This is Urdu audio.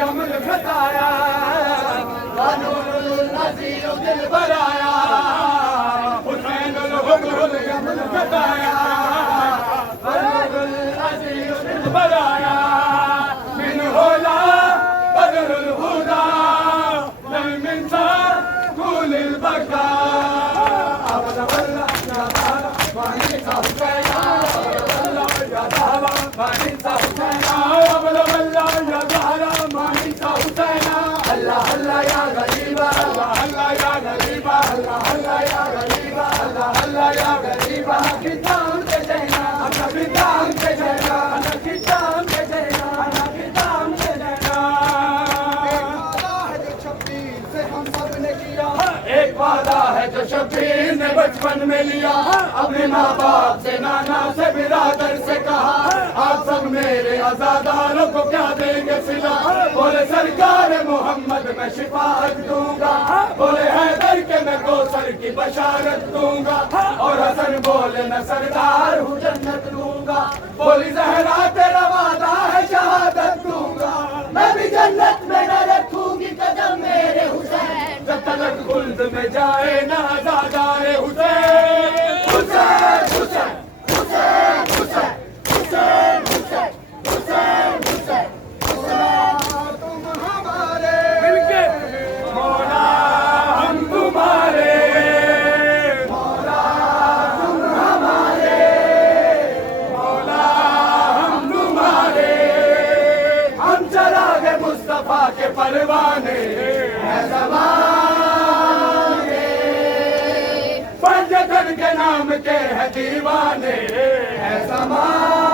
یمن ختایا نور العزیز دل برایا حسین الحبر الیمن ختایا نور العزیز دل برایا من ہولا بدر الہدا لم من سکول البقا عبد اللہ یا دارا وانی سا حسینا عبد اللہ یا دارا وانی سا حسینا عبد اللہ یا دارا وانی سا حسینا اللہ اللہ یا غریبا اللہ اللہ یا غریبا اللہ اللہ یا غریبا اللہ اللہ یا غریبا کتاب کے جینا انا کتاب کے جینا انا کتاب کے جینا انا کتاب کے جینا ایک وعدہ ہے جو شبیر نے بچپن میں لیا اپنے ماں باپ سے نانا سے برادر سے کہا آپ سب میرے عزاداروں کو کیا دیں گے صلا بولے سرکار محمد میں شفاعت دوں گا بولے حیدر کے میں کوثر کی بشارت دوں گا اور حسن بولے میں سردار ہوں جنت دوں گا بولی زہرا تیرا وعدہ ہے شہادت دوں گا میں بھی جنت میں نہ رکھوں گی قدم میرے حسین جب تلک خلد میں جائے نہ عزادار حسین حسین حسین حسین حسین حسین حسین حسین حسین مولا تم ہمارے مل کے مولا ہم تمہارے مولا تم ہمارے مولا ہم تمہارے ہم چلا گئے مصطفیٰ کے پروانے ہے زمانے پنجتن کے نام کے ہے دیوانے ہے زمانے